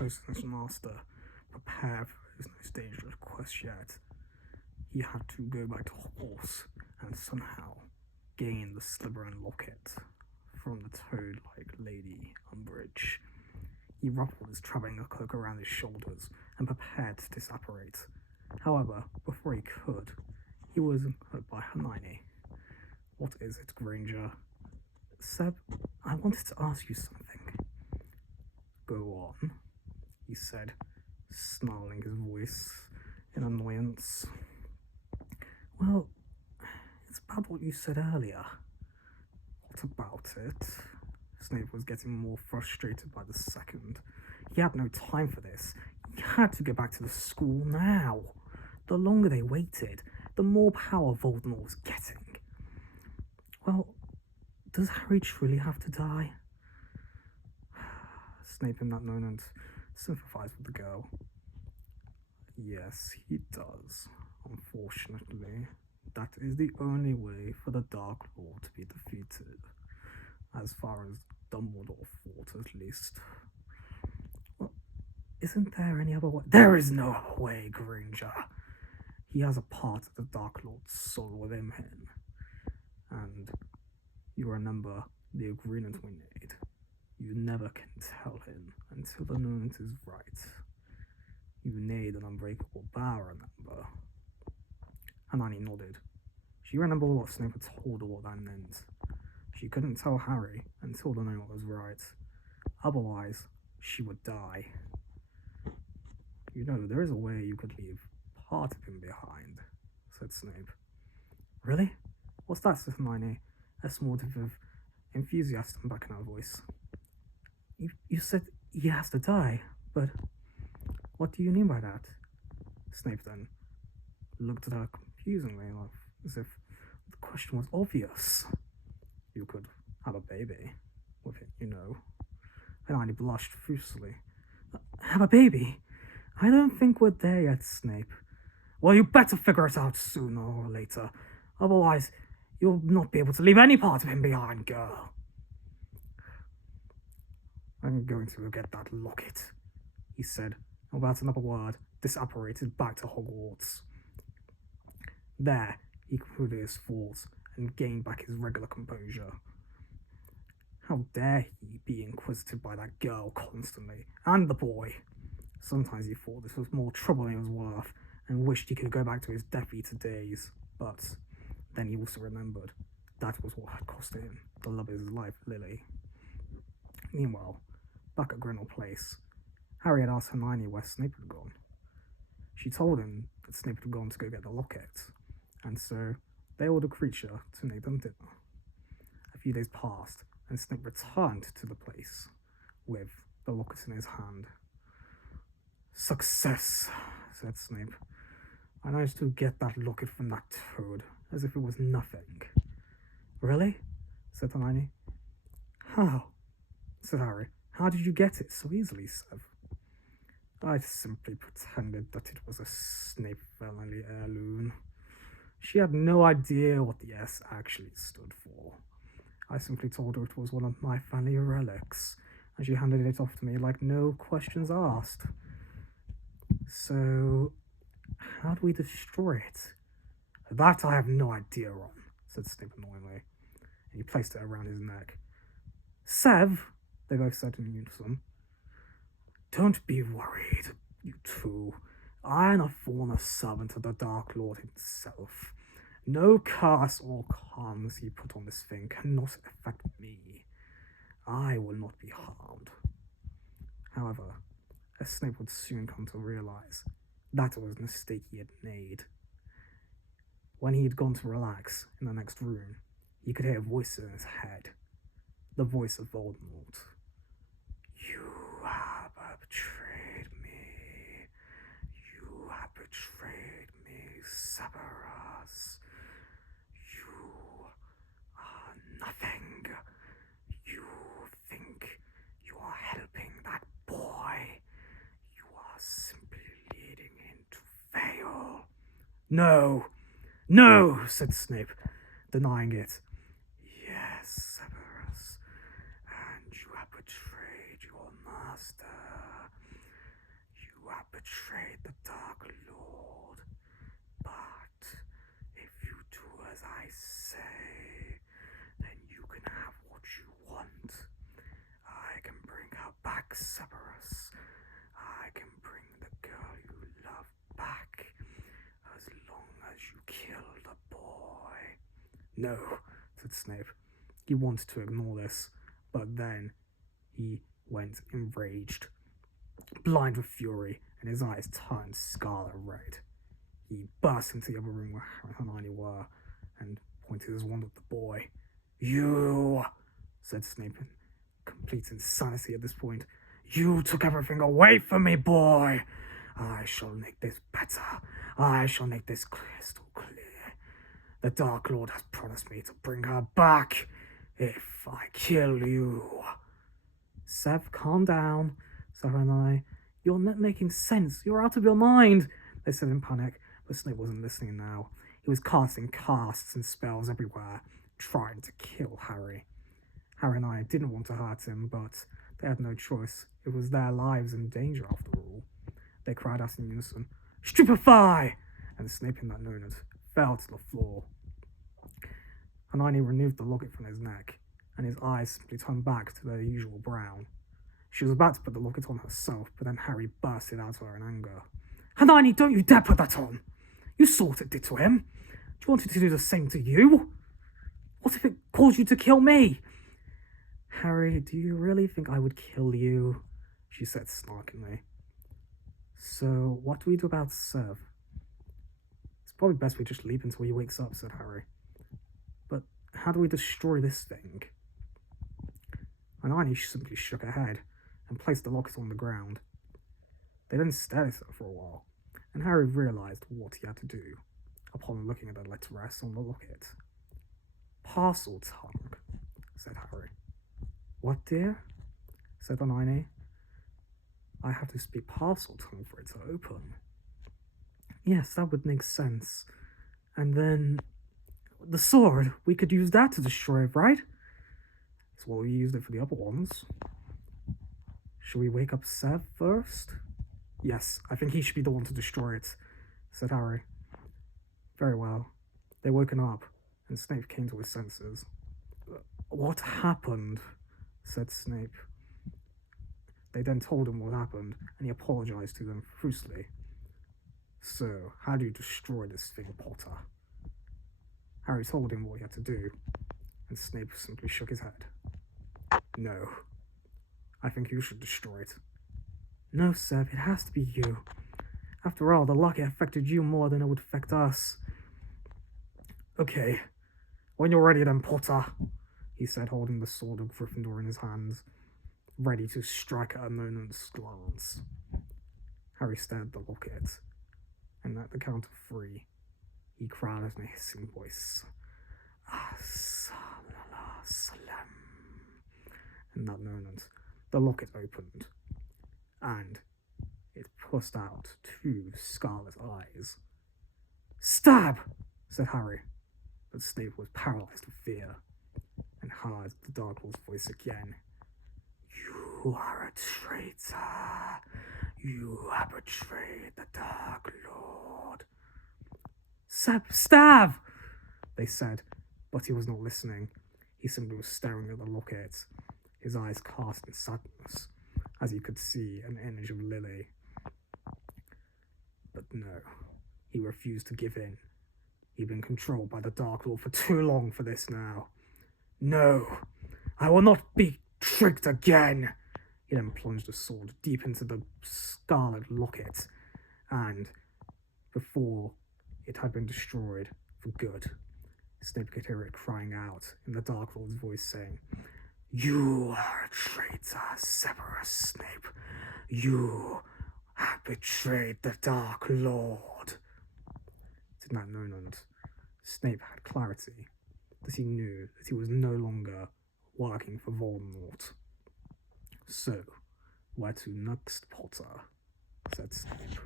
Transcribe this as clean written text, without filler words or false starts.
poisonous master prepare for his most dangerous quest yet. He had to go back to Hogwarts and somehow gain the Slytherin locket from the toad-like Lady Umbridge. He ruffled his travelling cloak around his shoulders and prepared to disapparate. However, before he could, he was hurt by Hermione. "What is it, Granger?" "Seb, I wanted to ask you something." "Go on," he said, snarling his voice in annoyance. "Well, it's about what you said earlier." "What about it?" Snape was getting more frustrated by the second. He had no time for this. He had to go back to the school now. The longer they waited, the more power Voldemort was getting. "Well, does Harry truly have to die?" Snape in that moment sympathized with the girl. "Yes, he does. Unfortunately, that is the only way for the Dark Lord to be defeated. As far as Dumbledore thought, at least." "Well, isn't there any other way?" "There is no other way, Granger. He has a part of the Dark Lord's soul within him. And you remember the agreement we made. You never can tell him until the moment is right. You made an unbreakable vow, remember?" Hermione nodded. She remembered what Snape had told her what that meant. She couldn't tell Harry until the moment was right. Otherwise, she would die. "You know, there is a way you could leave part of him behind," said Snape. "Really? What's that?" said Hermione, a small bit of enthusiasm back in her voice. You said he has to die, but what do you mean by that?" Snape then looked at her confusingly, as if the question was obvious. "You could have a baby with it, you know." Hermione blushed profusely. "Have a baby? I don't think we're there yet, Snape." "Well, you better figure it out sooner or later. Otherwise, you'll not be able to leave any part of him behind, girl." "I'm going to go get that locket," he said, and without another word, disapparated back to Hogwarts. There, he concluded his thoughts and gained back his regular composure. How dare he be inquisitive by that girl constantly, and the boy? Sometimes he thought this was more trouble than it was worth, and wished he could go back to his Death Eater days, but then he also remembered that was what had cost him the love of his life, Lily. Meanwhile, back at Grindelwald Place, Harry had asked Hermione where Snape had gone. She told him that Snape had gone to go get the locket, and so they ordered Creature to make them dinner. A few days passed, and Snape returned to the place with the locket in his hand. "Success," said Snape. "I managed to get that locket from that toad, as if it was nothing." "Really?" said Hermione. "How?" said Harry. "How did you get it so easily, Sev?" "I simply pretended that it was a Snape family heirloom. She had no idea what the S actually stood for. I simply told her it was one of my family relics, and she handed it off to me like no questions asked." "So, how do we destroy it?" "That I have no idea on," said Snape annoyingly, and he placed it around his neck. "Sev," they both said in unison. "Don't be worried, you two. I am a former servant of the Dark Lord himself. No curse or charms he put on this thing cannot affect me. I will not be harmed." However, as Snape would soon come to realize, that was a mistake he had made. When he had gone to relax in the next room, he could hear a voice in his head. The voice of Voldemort. "You have betrayed me. You have betrayed me, Severus. You are nothing. You think you are helping that boy. You are simply leading him to fail." "No, no," said Snape, denying it. "Yes, Severus, and you have betrayed your master. betrayed the Dark Lord, but if you do as I say, then you can have what you want. I can bring her back, Severus. I can bring the girl you love back, as long as you kill the boy. No, said Snape. He wanted to ignore this, but then he went enraged, blind with fury, and his eyes turned scarlet red. He burst into the other room where Harry and Hermione were, and pointed his wand at the boy. You, said Snape in complete insanity at this point. You took everything away from me, boy. I shall make this better. I shall make this crystal clear. The Dark Lord has promised me to bring her back if I kill you. Sev, calm down, said Hermione. You're not making sense. You're out of your mind, they said in panic, but Snape wasn't listening now. He was casting casts and spells everywhere, trying to kill Harry. Harry and I didn't want to hurt him, but they had no choice. It was their lives in danger, after all. They cried out in unison, Stupefy! And Snape, in that moment, fell to the floor. Hermione removed the locket from his neck, and his eyes simply turned back to their usual brown. She was about to put the locket on herself, but then Harry bursted out at her in anger. Hermione, don't you dare put that on! You saw what it did to him. Do you want it to do the same to you? What if it caused you to kill me? Harry, do you really think I would kill you? She said snarkingly. So, what do we do about Sev? It's probably best we just leave until he wakes up, said Harry. But how do we destroy this thing? Hermione simply shook her head and placed the locket on the ground. They then stared at her for a while, and Harry realised what he had to do upon looking at the letterpress on the locket. Parcel tongue, said Harry. What, dear? Said Hermione. I have to speak parcel tongue for it to open. Yes, that would make sense. And then the sword, we could use that to destroy it, right? That's what we used it for the other ones. Shall we wake up Sev first? Yes, I think he should be the one to destroy it, said Harry. Very well. They woken up, and Snape came to his senses. What happened? Said Snape. They then told him what happened, and he apologised to them profusely. So, how do you destroy this thing, Potter? Harry told him what he had to do, and Snape simply shook his head. No. I think you should destroy it. No, Seb, it has to be you. After all, the locket affected you more than it would affect us. Okay. When you're ready then, Potter, he said, holding the sword of Gryffindor in his hands, ready to strike at a moment's glance. Harry stared at the locket, and at the count of 3, he cried out in a hissing voice, As-salam. In that moment, the locket opened, and it pushed out 2 scarlet eyes. Stab! Said Harry, but Snape was paralysed with fear, and heard the Dark Lord's voice again. You are a traitor. You have betrayed the Dark Lord. Stab! They said, but he was not listening. He simply was staring at the locket, his eyes cast in sadness, as he could see an image of Lily. But no, he refused to give in. He'd been controlled by the Dark Lord for too long for this now. No, I will not be tricked again. He then plunged the sword deep into the scarlet locket, and before it had been destroyed for good, Snape could hear it crying out in the Dark Lord's voice, saying, You are a traitor, Severus Snape. You have betrayed the Dark Lord. In that moment, Snape had clarity, that he knew that he was no longer working for Voldemort. So, where to next, Potter? Said Snape.